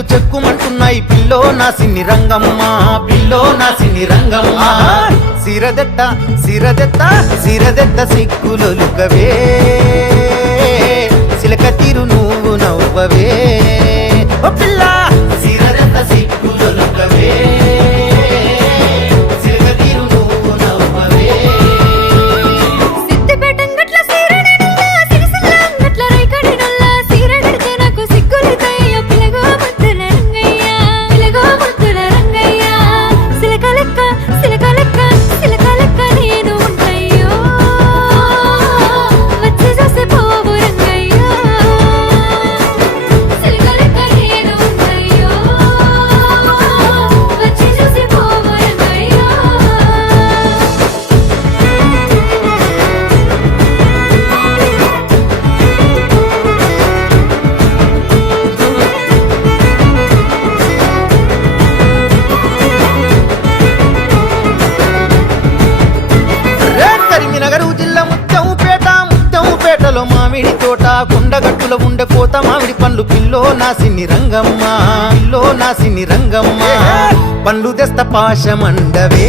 గుండెలు చెక్కుమంటున్నాయి పిల్లో నా సిన్ని రంగమ్మ, పిల్లో నా సిన్ని రంగమ్మ. సిరదెత్త సిరదెత్త సిరదెత్త సిక్కులొలుకవే, సిలక తీరు నువ్వు నవ్వవే. ఓ పిల్ల సిరదెత్త సిక్కులొలుకవే, సిలక తీరు నువ్వు నవ్వవే. మామిడి తోట కొండగట్టులో ఉండే కోత మామిడి పండ్లు పిల్లో నా సిన్ని రంగమ్మ, పిల్లో నా సిన్ని రంగమ్మ. పండ్లు తెస్త పాశమండవే,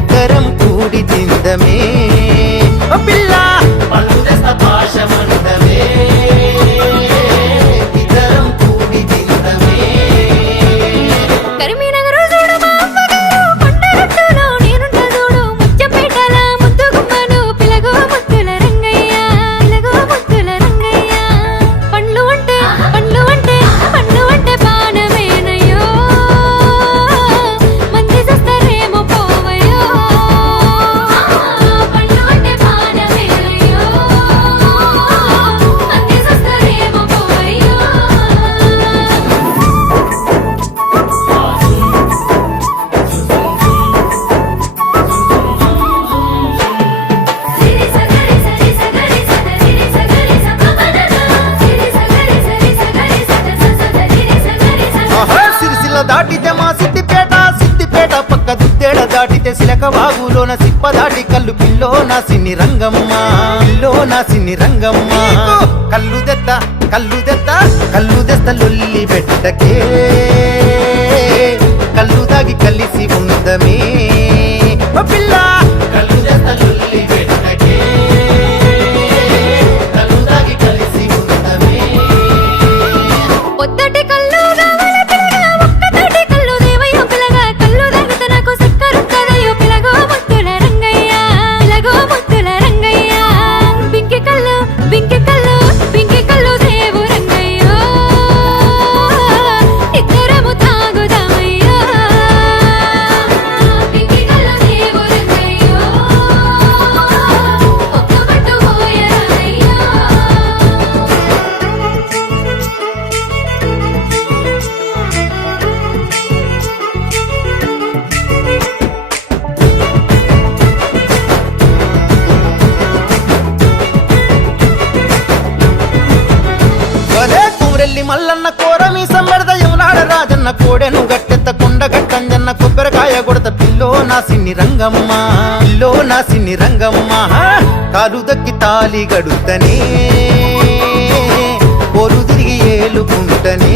ఇద్దరం కూడి తిందమే. పిల్ల పండ్లు తెస్త పాశమండవే, ఇద్దరం కూడి తిందమే. దాటితే మా సిద్దిపేట, సిద్దిపేట పక్క దుద్దేడ దాటితే సిలక వాగులోన సిప్ప దాటి కల్లు పిల్లో నా సిన్ని రంగమ్మ, పిల్లో నా సిన్ని రంగమ్మ. కల్లు దెత్త కల్లు దెత్త కల్లు దెత్త లొల్లి పెట్టకే, కల్లు దాగి కలిసి ఉందమే. పిల్ల కల్లు దెత్త లొల్లి పెట్టకే, కల్లు దాగి కలిసి ఉందమే. పొద్దటి కల్లు మల్లన్న కోరమి సంబెడద యమునాడ రాజన్న కోడెను గట్టెత్త కొండ గట్టంజన్న కొబ్బరికాయ కొడత పిల్లో నా సిన్ని రంగమ్మ, పిల్లో నా సిన్ని రంగమ్మ. కాలు దక్కి తాలి గడుతనే, పోరు తిరిగి ఏలుకుంటనే.